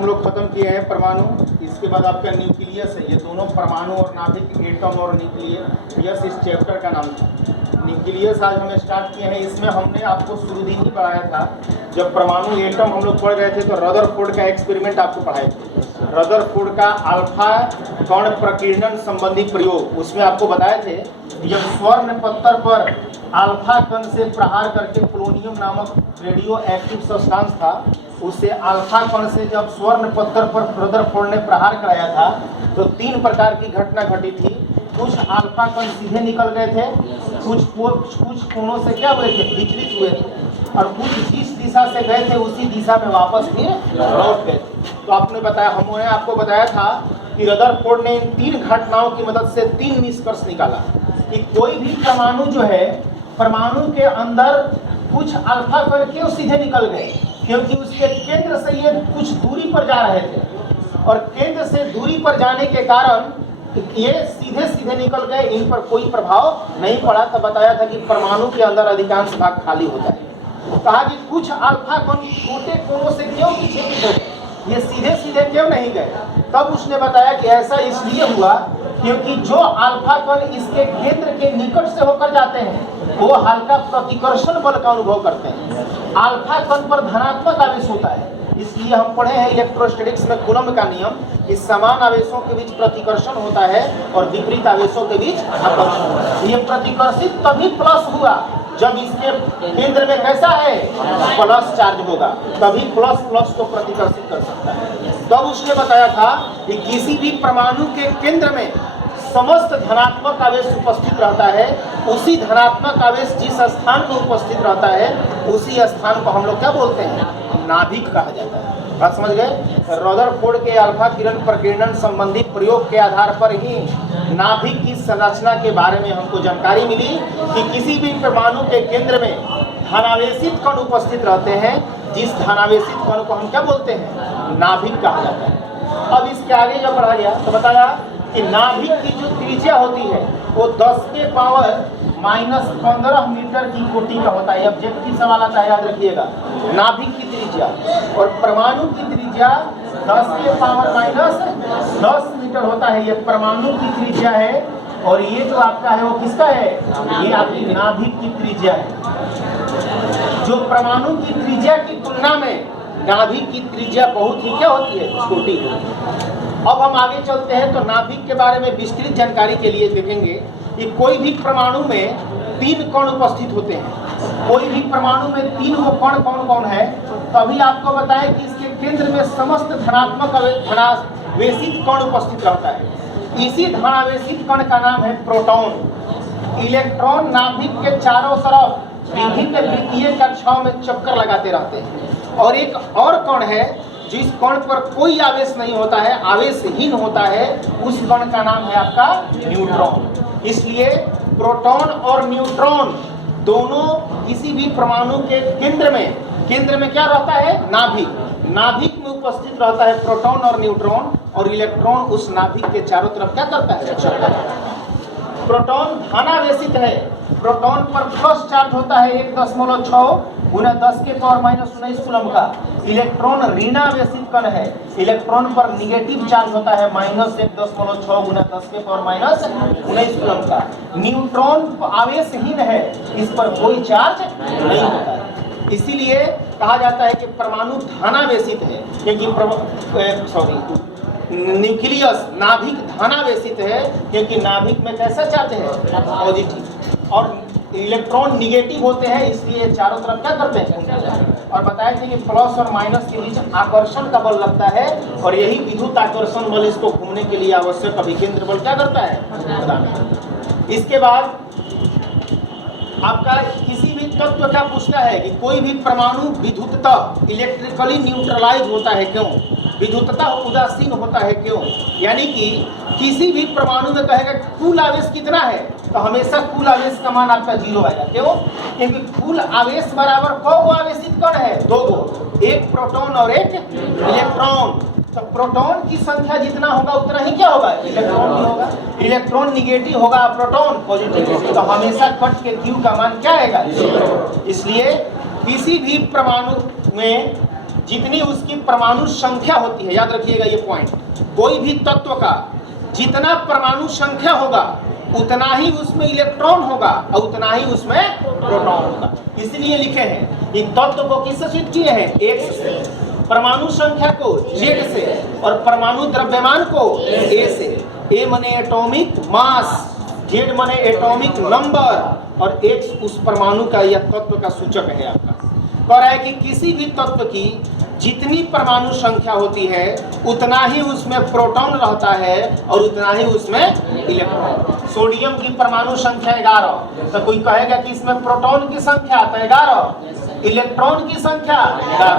हम लोग खत्म किए हैं परमाणु। इसके बाद आपका न्यूक्लियस है। ये दोनों परमाणु और नाभिक, एटम और न्यूक्लियस इस चैप्टर का नाम था। न्यूक्लियस आज हम स्टार्ट किए हैं। इसमें हमने आपको शुरुआत ही पढ़ाया था, जब परमाणु एटम हम लोग पढ़ रहे थे तो रदरफोर्ड का एक्सपेरिमेंट आपको पढ़ाए थे। रदरफोर्ड का अल्फा कण प्रकीर्णन संबंधी प्रयोग, उसमें आपको बताए थे जब स्वर्ण पत्थर पर अल्फा कण से प्रहार करके पोलोनियम नामक रेडियो एक्टिव सब्सटेंस था, उससे अल्फा कण से जब स्वर्ण पत्थर पर रदरफोर्ड ने प्रहार कराया था तो 3 प्रकार की घटना घटी थी। कुछ अल्फा कण सीधे निकल गए थे, कुछ कोणों से क्या हुए थे, विचलित हुए थे, और कुछ जिस दिशा से गए थे उसी दिशा में वापस फिर लौट गए थे। तो आपने बताया, हमने आपको बताया था कि रदरफोर्ड ने इन 3 घटनाओं की मदद से 3 निष्कर्ष निकाला कि कोई भी परमाणु जो है, परमाणु के अंदर कुछ अल्फा कण क्यों सीधे निकल गए, क्योंकि उसके केंद्र से ये कुछ दूरी पर जा रहे थे, और केंद्र से दूरी पर जाने के कारण ये सीधे सीधे निकल गए, इन पर कोई प्रभाव नहीं पड़ा। तब बताया था कि परमाणु के अंदर अधिकांश भाग खाली होता है। कहा कि कुछ अल्फा कण छोटे कोणों से क्यों पीछे गए, ये सीधे सीधे क्यों नहीं गए। तब उसने बताया कि ऐसा इसलिए हुआ क्योंकि जो अल्फा कण इसके केंद्र के निकट से होकर जाते हैं वो हल्का प्रतिकर्षण बल का अनुभव करते हैं। अल्फा कण पर धनात्मक आवेश होता है, इसलिए हम पढ़े हैं इलेक्ट्रोस्टैटिक्स में कूलम्ब का नियम कि समान आवेशों के बीच प्रतिकर्षण होता है और विपरीत आवेशों के बीच आकर्षण। ये प्रतिकर्षित तभी प्लस हुआ जब इसके केंद्र में कैसा है, प्लस चार्ज होगा, तभी प्लस प्लस को प्रतिकर्षित कर सकता है। तब उसने बताया था कि किसी भी परमाणु के केंद्र में समस्त धनात्मक आवेश उपस्थित रहता है, उसी धनात्मक आवेश जिस स्थान पर उपस्थित रहता है उसी स्थान को हम लोग क्या बोलते हैं, नाभिक कहा जाता है। बात समझ गए। रदरफोर्ड के अल्फा किरण प्रकीर्णन संबंधी प्रयोग के आधार पर ही नाभिक की संरचना के बारे में हमको जानकारी मिली कि किसी भी परमाणु के केंद्र में धनावेशित कण उपस्थित रहते हैं, जिस धनावेशित कण को हम क्या बोलते हैं, नाभिक कहा जाता है। अब इसके आगे जब बढ़ा गया तो बताया कि नाभिक की जो त्रिज्या होती है वो 10 के पावर -15 मीटर की कोटि का होता है। ऑब्जेक्टिव सवाल आता है, याद रखिएगा। नाभिक की त्रिज्या और परमाणु की त्रिज्या 10 के पावर -10 मीटर होता है। ये परमाणु की त्रिज्या है, और ये जो आपका है वो किसका है, ये आपकी नाभिक की त्रिज्या है। जो परमाणु की त्रिज्या की तुलना में नाभिक की त्रिज्या बहुत ही क्या होती है, छोटी होती है। अब हम आगे चलते हैं तो नाभिक के बारे में विस्तृत जानकारी के लिए देखेंगे कि कोई भी परमाणु में 3 कण उपस्थित होते हैं। कोई भी परमाणु में 3 वो कण कौन कौन है, तभी आपको बताएं कि इसके केंद्र में समस्त धनावेशित कण उपस्थित रहता है। इसी धनावेशित कण का नाम है प्रोटॉन। इलेक्ट्रॉन नाभिक के चारों तरफ विभिन्न वृत्तीय कक्षाओं में चक्कर लगाते रहते हैं। और एक और कण है जिस कण पर कोई आवेश नहीं होता है, आवेशहीन होता है, उस कण का नाम है आपका न्यूट्रॉन। इसलिए प्रोटॉन और न्यूट्रॉन दोनों किसी भी परमाणु के केंद्र में क्या रहता है, नाभिक में उपस्थित रहता है प्रोटॉन और न्यूट्रॉन, और इलेक्ट्रॉन उस नाभिक के चारों तरफ क्या करता है, प्रोटॉन धनावेशित है। प्रोटॉन पर प्लस चार्ज होता है 1.6 गुना 10 के पावर -19 कूलम्ब का। इलेक्ट्रॉन ऋणावेशित कण है, इलेक्ट्रॉन पर निगेटिव चार्ज होता है -1.6 गुना 10 के पावर -19 कूलम्ब का। न्यूट्रॉन आवेशहीन है, इस पर कोई चार्ज नहीं होता है। इसीलिए कहा जाता है कि परमाणु धनावेशित है, क्योंकि न्यूक्लियस नाभिक धनावेशित है, क्योंकि नाभिक में कैसा चार्ज है, पॉजिटिव, और इलेक्ट्रॉन निगेटिव होते हैं, इसलिए चारों तरफ क्या करते हैं। और बताए थे कि प्लस और माइनस के बीच आकर्षण का बल लगता है, और यही विद्युत आकर्षण बल इसको घूमने के लिए आवश्यक अभिकेंद्र बल क्या करता है। इसके बाद आपका किसी भी तत्व क्या पूछता है कि कोई भी परमाणु विद्युततः इलेक्ट्रिकली न्यूट्रलाइज होता है क्यों, विद्युततः उदासीन होता है क्यों। यानी कि किसी भी परमाणु में कहेगा कुल आवेश कितना है, तो हमेशा कुल आवेश का मान आपका 0 आएगा। क्यों, क्योंकि कुल आवेश बराबर कौ आवेशित कण है, 2 गो, एक प्रोटॉन और एक इलेक्ट्रॉन। तो प्रोटॉन की संख्या जितना होगा उतना ही क्या होगा, इलेक्ट्रॉन भी होगा। इलेक्ट्रॉन निगेटिव होगा, प्रोटॉन पॉजिटिव, तो हमेशा कट के Q का मान क्या आएगा, 0। इसलिए किसी भी परमाणु में जितनी उसकी परमाणु संख्या होती है, याद रखिएगा ये पॉइंट, कोई भी तत्व का जितना परमाणु संख्या होगा उतना ही उसमें इलेक्ट्रॉन होगा और उतना ही उसमें प्रोटॉन होगा। इसलिए लिखे हैं कि तत्व को किससे सूचित किए हैं, X से, परमाणु संख्या को Z से और परमाणु द्रव्यमान को A से। A माने एटॉमिक मास, Z माने एटॉमिक नंबर और X उस परमाणु का या तत्व का सूचक है आपका। कह रहा है कि किसी भी तत्व की जितनी परमाणु संख्या होती है उतना ही उसमें प्रोटॉन रहता है और उतना ही उसमें इलेक्ट्रॉन। सोडियम की परमाणु संख्या 11, तो कोई कहेगा कि इसमें प्रोटॉन की संख्या तो 11, इलेक्ट्रॉन की संख्या 11,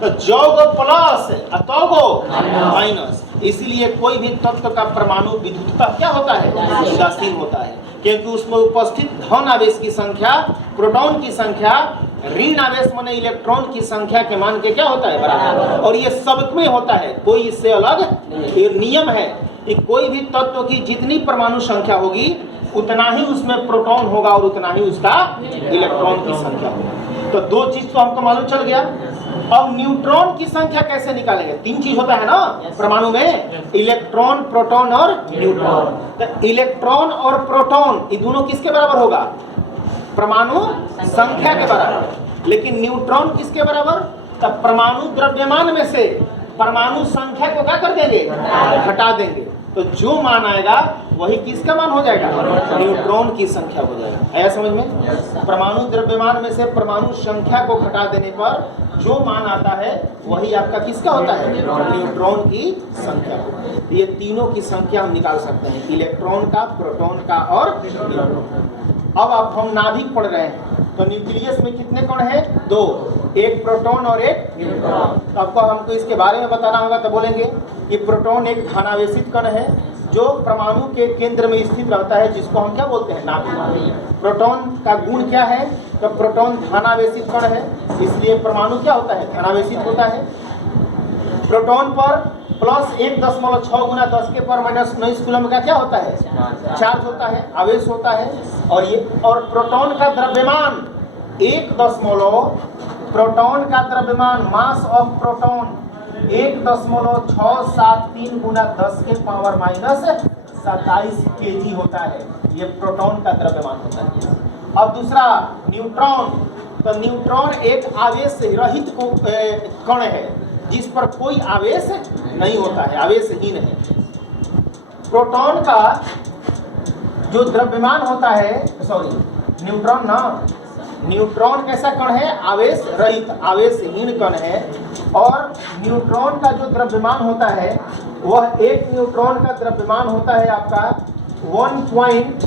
तो जौगो प्लस अतोगो माइनस। इसीलिए कोई भी तत्व का परमाणु विद्युतता क्या होता है, उदासीन होता है, क्योंकि उसमें उपस्थित धन आवेश की संख्या प्रोटॉन की संख्या ऋण आवेश माने इलेक्ट्रॉन की संख्या के मान के क्या होता है, बराबर। और ये सब में होता है, कोई इससे अलग ये नियम है कि कोई भी तत्व की जितनी परमाणु संख्या होगी उतना ही उसमें प्रोटॉन होगा और उतना ही उसका इलेक्ट्रॉन की संख्या होगा। तो दो चीज तो हमको मालूम चल गया। अब न्यूट्रॉन की संख्या कैसे निकालेंगे, तीन चीज होता है ना परमाणु में, इलेक्ट्रॉन प्रोटॉन और न्यूट्रॉन। तो इलेक्ट्रॉन और प्रोटॉन ये दोनों किसके बराबर होगा, परमाणु संख्या के बराबर। लेकिन न्यूट्रॉन किसके बराबर, तब परमाणु द्रव्यमान में से परमाणु संख्या को क्या कर देंगे, घटा देंगे। तो जो मान आएगा वही किसका मान हो जाएगा, न्यूट्रॉन की संख्या हो जाएगा। आया समझ में। परमाणु द्रव्यमान में से परमाणु संख्या को घटा देने पर जो मान आता है वही आपका किसका होता है, न्यूट्रॉन की संख्या होगा। ये तीनों की संख्या हम निकाल सकते हैं, इलेक्ट्रॉन का, प्रोटॉन का और न्यूट्रॉन। अब आप हम नाभिक पढ़ रहे हैं, तो न्यूक्लियस में कितने कण हैं, दो, एक प्रोटॉन और एक न्यूट्रॉन। तो आपको हमको इसके बारे में बताना होगा, तो बोलेंगे कि प्रोटॉन एक धनावेशित कण है जो परमाणु के केंद्र में स्थित रहता है, जिसको हम क्या बोलते हैं, नाभिक। प्रोटॉन का गुण क्या है, तो प्रोटॉन धनावेशित कण है, इसलिए परमाणु क्या होता है, धनावेशित होता है। प्रोटॉन पर प्लस 1.6 गुना 10 के पावर माइनस 19 कूलम का क्या होता है, चार्ज होता है, आवेश होता है। और प्रोटॉन का द्रव्यमान 1.प्रोटॉन का द्रव्यमान मास ऑफ प्रोटॉन 1.673 गुना 10 के पावर माइनस 27 kg होता है। ये प्रोटॉन का द्रव्यमान होता है। अब दूसरा न्यूट्रॉन, तो न्यूट्रॉन एक आवेश रहित कण है जिस पर कोई आवेश नहीं होता है, आवेशहीन है। प्रोटॉन का जो द्रव्यमान होता है, न्यूट्रॉन ना, न्यूट्रॉन कैसा कण है, आवेश रहित, आवेशहीन कण है। और न्यूट्रॉन का जो द्रव्यमान होता है वह एक न्यूट्रॉन का द्रव्यमान होता है आपका 1.1